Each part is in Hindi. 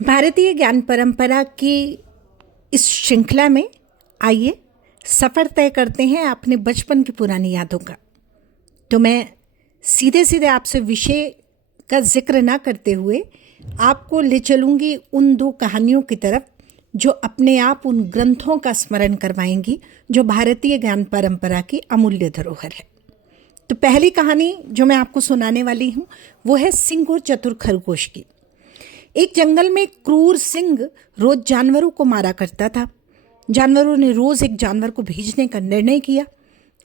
भारतीय ज्ञान परंपरा की इस श्रृंखला में आइए सफ़र तय करते हैं अपने बचपन की पुरानी यादों का। तो मैं सीधे सीधे आपसे विषय का जिक्र ना करते हुए आपको ले चलूँगी उन दो कहानियों की तरफ जो अपने आप उन ग्रंथों का स्मरण करवाएंगी जो भारतीय ज्ञान परंपरा की अमूल्य धरोहर है। तो पहली कहानी जो मैं आपको सुनाने वाली हूँ वो है सिंह और चतुर खरगोश की। एक जंगल में क्रूर सिंह रोज जानवरों को मारा करता था। जानवरों ने रोज एक जानवर को भेजने का निर्णय किया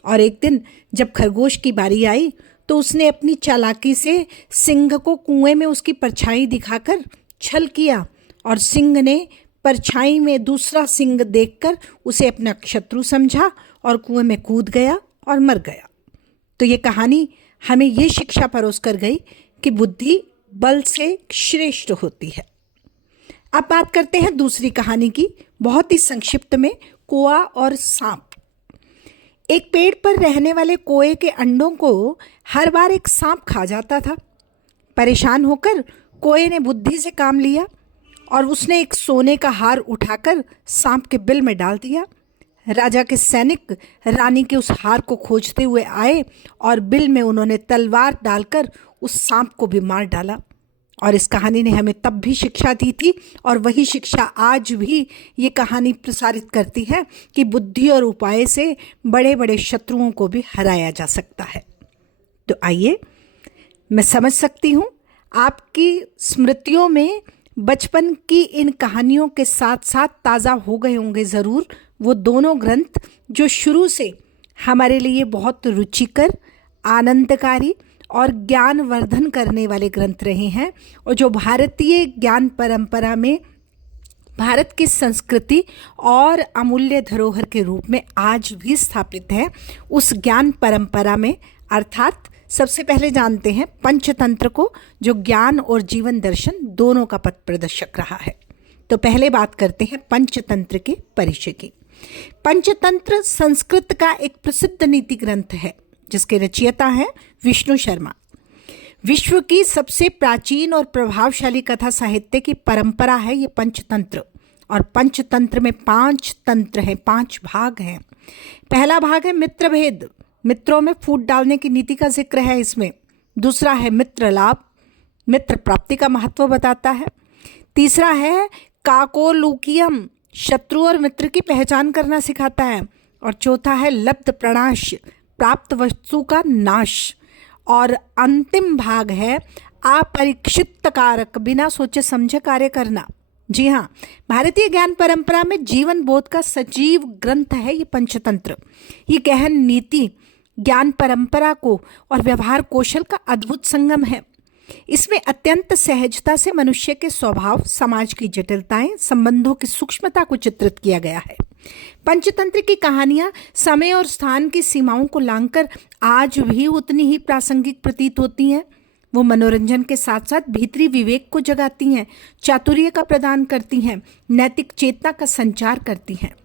और एक दिन जब खरगोश की बारी आई तो उसने अपनी चालाकी से सिंह को कुएं में उसकी परछाई दिखाकर छल किया और सिंह ने परछाई में दूसरा सिंह देखकर उसे अपना शत्रु समझा और कुएं में कूद गया और मर गया। तो ये कहानी हमें ये शिक्षा परोस कर गई कि बुद्धि बल से श्रेष्ठ होती है। अब बात करते हैं दूसरी कहानी की, बहुत ही संक्षिप्त में, कोआ और सांप। एक पेड़ पर रहने वाले कोए के अंडों को हर बार एक सांप खा जाता था। परेशान होकर कोए ने बुद्धि से काम लिया और उसने एक सोने का हार उठाकर सांप के बिल में डाल दिया। राजा के सैनिक रानी के उस हार को खोजते हुए आए और बिल में उन्होंने तलवार डालकर उस सांप को भी मार डाला। और इस कहानी ने हमें तब भी शिक्षा दी थी और वही शिक्षा आज भी ये कहानी प्रसारित करती है कि बुद्धि और उपाय से बड़े बड़े शत्रुओं को भी हराया जा सकता है। तो आइए, मैं समझ सकती हूँ आपकी स्मृतियों में बचपन की इन कहानियों के साथ साथ ताज़ा हो गए होंगे ज़रूर वो दोनों ग्रंथ जो शुरू से हमारे लिए बहुत रुचिकर, आनंदकारी और ज्ञानवर्धन करने वाले ग्रंथ रहे हैं और जो भारतीय ज्ञान परंपरा में भारत की संस्कृति और अमूल्य धरोहर के रूप में आज भी स्थापित है। उस ज्ञान परंपरा में अर्थात सबसे पहले जानते हैं पंचतंत्र को, जो ज्ञान और जीवन दर्शन दोनों का पथ प्रदर्शक रहा है। तो पहले बात करते हैं पंचतंत्र के परिचय की। पंचतंत्र संस्कृत का एक प्रसिद्ध नीति ग्रंथ है जिसके रचयिता हैं विष्णु शर्मा। विश्व की सबसे प्राचीन और प्रभावशाली कथा साहित्य की परंपरा है ये पंचतंत्र। और पंचतंत्र में 5 तंत्र हैं, 5 भाग हैं। पहला भाग है मित्र भेद, मित्रों में फूट डालने की नीति का जिक्र है इसमें। दूसरा है मित्र लाभ, मित्र प्राप्ति का महत्व बताता है। तीसरा है काकोलूकियम, शत्रु और मित्र की पहचान करना सिखाता है। और चौथा है लब्ध प्रणाश, प्राप्त वस्तु का नाश। और अंतिम भाग है अपरीक्षित कारक, बिना सोचे समझे कार्य करना। जी हाँ, भारतीय ज्ञान परंपरा में जीवन बोध का सजीव ग्रंथ है ये पंचतंत्र। ये गहन नीति, ज्ञान परंपरा को और व्यवहार कौशल का अद्भुत संगम है। इसमें अत्यंत सहजता से मनुष्य के स्वभाव, समाज की जटिलताएं, संबंधों की सूक्ष्मता को चित्रित किया गया है। पंचतंत्र की कहानियां समय और स्थान की सीमाओं को लांघकर आज भी उतनी ही प्रासंगिक प्रतीत होती हैं। वो मनोरंजन के साथ साथ भीतरी विवेक को जगाती हैं, चातुर्य का प्रदान करती हैं, नैतिक चेतना का संचार करती हैं।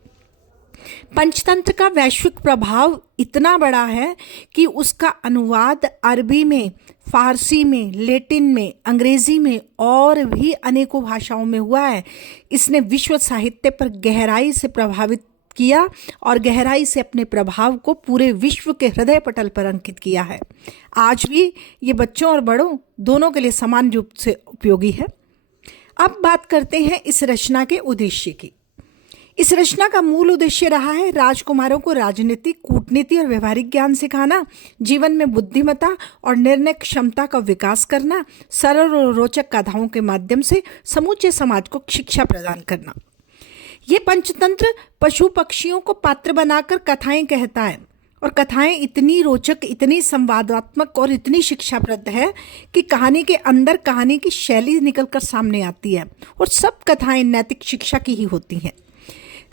पंचतंत्र का वैश्विक प्रभाव इतना बड़ा है कि उसका अनुवाद अरबी में, फारसी में, लैटिन में, अंग्रेजी में और भी अनेकों भाषाओं में हुआ है। इसने विश्व साहित्य पर गहराई से प्रभावित किया और गहराई से अपने प्रभाव को पूरे विश्व के हृदय पटल पर अंकित किया है। आज भी ये बच्चों और बड़ों दोनों के लिए समान रूप से उपयोगी है। अब बात करते हैं इस रचना के उद्देश्य की। इस रचना का मूल उद्देश्य रहा है राजकुमारों को राजनीति, कूटनीति और व्यवहारिक ज्ञान सिखाना, जीवन में बुद्धिमत्ता और निर्णय क्षमता का विकास करना, सरल और रोचक कथाओं के माध्यम से समूचे समाज को शिक्षा प्रदान करना। ये पंचतंत्र पशु पक्षियों को पात्र बनाकर कथाएं कहता है और कथाएं इतनी रोचक, इतनी संवादात्मक और इतनी शिक्षाप्रद है कि कहानी के अंदर कहानी की शैली निकलकर सामने आती है और सब कथाएं नैतिक शिक्षा की ही होती हैं।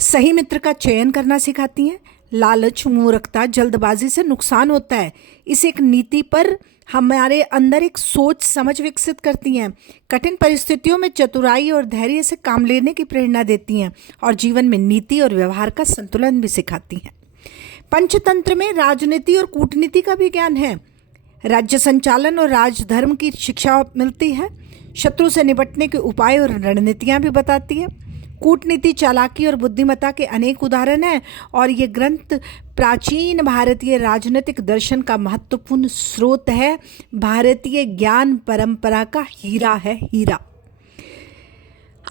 सही मित्र का चयन करना सिखाती हैं। लालच, मूर्खता, जल्दबाजी से नुकसान होता है, इस एक नीति पर हमारे अंदर एक सोच समझ विकसित करती हैं। कठिन परिस्थितियों में चतुराई और धैर्य से काम लेने की प्रेरणा देती हैं और जीवन में नीति और व्यवहार का संतुलन भी सिखाती हैं। पंचतंत्र में राजनीति और कूटनीति का भी ज्ञान है। राज्य संचालन और राजधर्म की शिक्षा मिलती है। शत्रु से निपटने के उपाय और रणनीतियाँ भी बताती है। कूटनीति, चालाकी और बुद्धिमत्ता के अनेक उदाहरण हैं और ये ग्रंथ प्राचीन भारतीय राजनीतिक दर्शन का महत्वपूर्ण स्रोत है। भारतीय ज्ञान परंपरा का हीरा है, हीरा।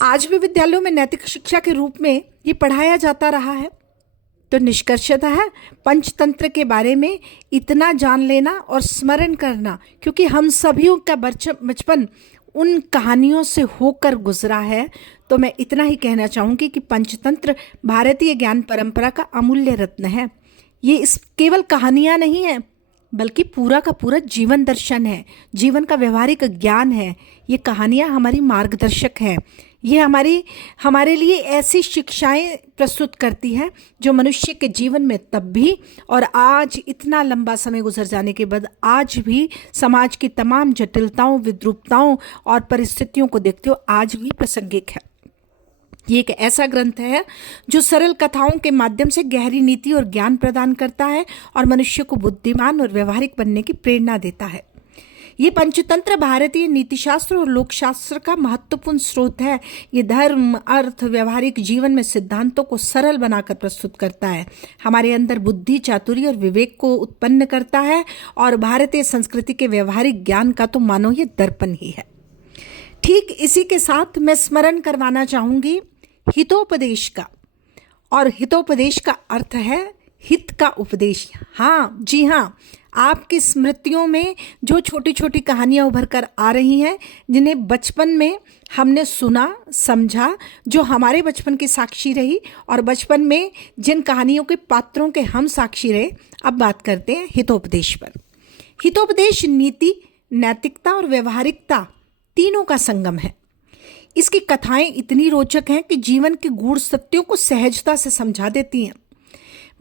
आज भी विद्यालयों में नैतिक शिक्षा के रूप में ये पढ़ाया जाता रहा है। तो निष्कर्षतः है पंचतंत्र के बारे में इतना जान लेना और स्मरण करना, क्योंकि हम सभी का बचपन उन कहानियों से होकर गुजरा है। तो मैं इतना ही कहना चाहूँगी कि पंचतंत्र भारतीय ज्ञान परंपरा का अमूल्य रत्न है। ये इस केवल कहानियाँ नहीं हैं, बल्कि पूरा का पूरा जीवन दर्शन है, जीवन का व्यवहारिक ज्ञान है। ये कहानियाँ हमारी मार्गदर्शक हैं। ये हमारे लिए ऐसी शिक्षाएं प्रस्तुत करती हैं जो मनुष्य के जीवन में तब भी और आज इतना लंबा समय गुजर जाने के बाद आज भी समाज की तमाम जटिलताओं, विद्रूपताओं और परिस्थितियों को देखते हो आज भी प्रासंगिक है। ये एक ऐसा ग्रंथ है जो सरल कथाओं के माध्यम से गहरी नीति और ज्ञान प्रदान करता है और मनुष्य को बुद्धिमान और व्यवहारिक बनने की प्रेरणा देता है। ये पंचतंत्र भारतीय नीतिशास्त्र और लोकशास्त्र का महत्वपूर्ण स्रोत है। ये धर्म, अर्थ, व्यवहारिक जीवन में सिद्धांतों को सरल बनाकर प्रस्तुत करता है, हमारे अंदर बुद्धि, चातुर्य और विवेक को उत्पन्न करता है और भारतीय संस्कृति के व्यवहारिक ज्ञान का तो मानो ये दर्पण ही है। ठीक इसी के साथ मैं स्मरण करवाना चाहूँगी हितोपदेश का, और हितोपदेश का अर्थ है हित का उपदेश। हाँ जी हाँ, आपकी स्मृतियों में जो छोटी छोटी कहानियाँ उभर कर आ रही हैं, जिन्हें बचपन में हमने सुना, समझा, जो हमारे बचपन की साक्षी रही और बचपन में जिन कहानियों के पात्रों के हम साक्षी रहे, अब बात करते हैं हितोपदेश पर। हितोपदेश नीति, नैतिकता और व्यवहारिकता तीनों का संगम है। इसकी कथाएं इतनी रोचक हैं कि जीवन के गूढ़ सत्यों को सहजता से समझा देती हैं।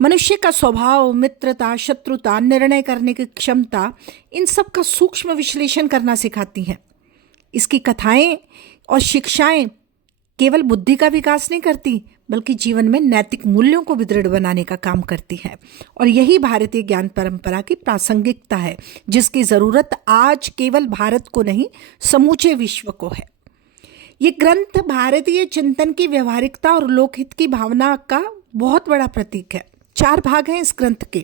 मनुष्य का स्वभाव, मित्रता, शत्रुता, निर्णय करने की क्षमता, इन सब का सूक्ष्म विश्लेषण करना सिखाती हैं। इसकी कथाएं और शिक्षाएं केवल बुद्धि का विकास नहीं करती, बल्कि जीवन में नैतिक मूल्यों को भी दृढ़ बनाने का काम करती है। और यही भारतीय ज्ञान परंपरा की प्रासंगिकता है, जिसकी ज़रूरत आज केवल भारत को नहीं, समूचे विश्व को है। ये ग्रंथ भारतीय चिंतन की व्यवहारिकता और लोकहित की भावना का बहुत बड़ा प्रतीक है। 4 भाग हैं इस ग्रंथ के।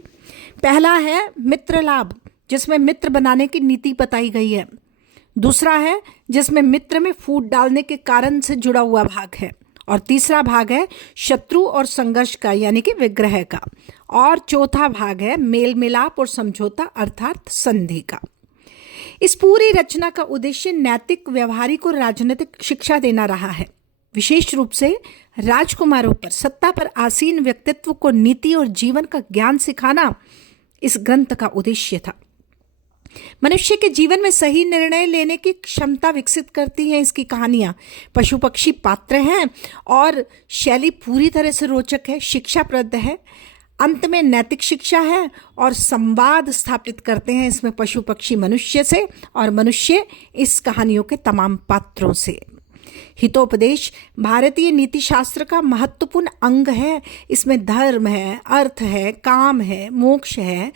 पहला है मित्र लाभ, जिसमें मित्र बनाने की नीति बताई गई है। दूसरा है जिसमें मित्र में फूट डालने के कारण से जुड़ा हुआ भाग है। और तीसरा भाग है शत्रु और संघर्ष का, यानी कि विग्रह का। और चौथा भाग है मेल मिलाप और समझौता अर्थात संधि का। इस पूरी रचना का उद्देश्य नैतिक, व्यवहारिक और राजनीतिक शिक्षा देना रहा है। विशेष रूप से राजकुमारों पर, सत्ता पर आसीन व्यक्तित्व को नीति और जीवन का ज्ञान सिखाना इस ग्रंथ का उद्देश्य था। मनुष्य के जीवन में सही निर्णय लेने की क्षमता विकसित करती हैं इसकी कहानियाँ। पशु पक्षी पात्र हैं और शैली पूरी तरह से रोचक है, शिक्षाप्रद है। अंत में नैतिक शिक्षा है और संवाद स्थापित करते हैं इसमें पशु पक्षी मनुष्य से और मनुष्य इस कहानियों के तमाम पात्रों से। हितोपदेश भारतीय नीति शास्त्र का महत्वपूर्ण अंग है। इसमें धर्म है, अर्थ है, काम है, मोक्ष है,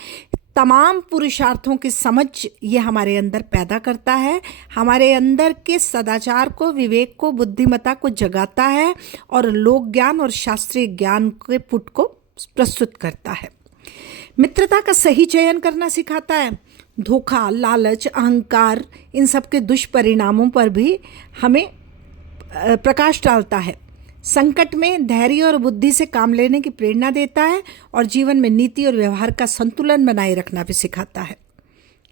तमाम पुरुषार्थों की समझ ये हमारे अंदर पैदा करता है, हमारे अंदर के सदाचार को, विवेक को, बुद्धिमत्ता को जगाता है और लोक ज्ञान और शास्त्रीय ज्ञान के पुट को प्रस्तुत करता है। मित्रता का सही चयन करना सिखाता है। धोखा, लालच, अहंकार, इन सब के दुष्परिणामों पर भी हमें प्रकाश डालता है। संकट में धैर्य और बुद्धि से काम लेने की प्रेरणा देता है और जीवन में नीति और व्यवहार का संतुलन बनाए रखना भी सिखाता है।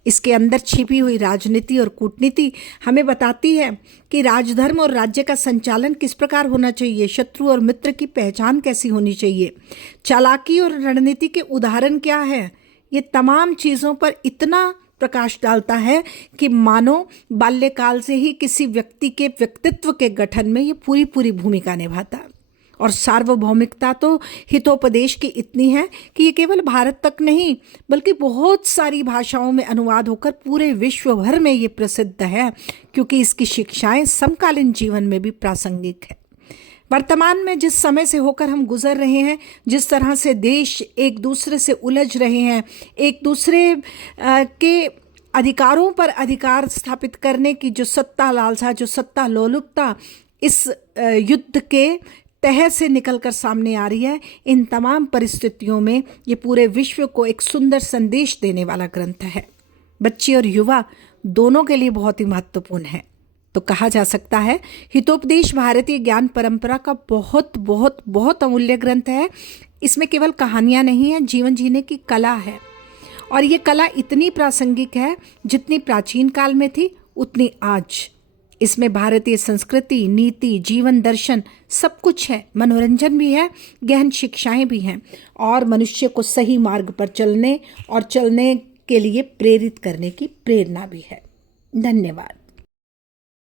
इसके अंदर छिपी हुई राजनीति और कूटनीति हमें बताती है कि राजधर्म और राज्य का संचालन किस प्रकार होना चाहिए, शत्रु और मित्र की पहचान कैसी होनी चाहिए, चालाकी और रणनीति के उदाहरण क्या है। ये तमाम चीज़ों पर इतना प्रकाश डालता है कि मानो बाल्यकाल से ही किसी व्यक्ति के व्यक्तित्व के गठन में ये पूरी पूरी भूमिका निभाता है। और सार्वभौमिकता तो हितोपदेश की इतनी है कि ये केवल भारत तक नहीं, बल्कि बहुत सारी भाषाओं में अनुवाद होकर पूरे विश्व भर में ये प्रसिद्ध है, क्योंकि इसकी शिक्षाएं समकालीन जीवन में भी प्रासंगिक है। वर्तमान में जिस समय से होकर हम गुजर रहे हैं, जिस तरह से देश एक दूसरे से उलझ रहे हैं, एक दूसरे के अधिकारों पर अधिकार स्थापित करने की जो सत्ता लालसा, जो सत्ता लोलुपता इस युद्ध के तह से निकलकर सामने आ रही है, इन तमाम परिस्थितियों में ये पूरे विश्व को एक सुंदर संदेश देने वाला ग्रंथ है। बच्चे और युवा दोनों के लिए बहुत ही महत्वपूर्ण है। तो कहा जा सकता है हितोपदेश भारतीय ज्ञान परंपरा का बहुत बहुत बहुत अमूल्य ग्रंथ है। इसमें केवल कहानियाँ नहीं हैं, जीवन जीने की कला है। और ये कला इतनी प्रासंगिक है, जितनी प्राचीन काल में थी उतनी आज। इसमें भारतीय संस्कृति, नीति, जीवन दर्शन सब कुछ है, मनोरंजन भी है, गहन शिक्षाएं भी हैं और मनुष्य को सही मार्ग पर चलने और चलने के लिए प्रेरित करने की प्रेरणा भी है। धन्यवाद।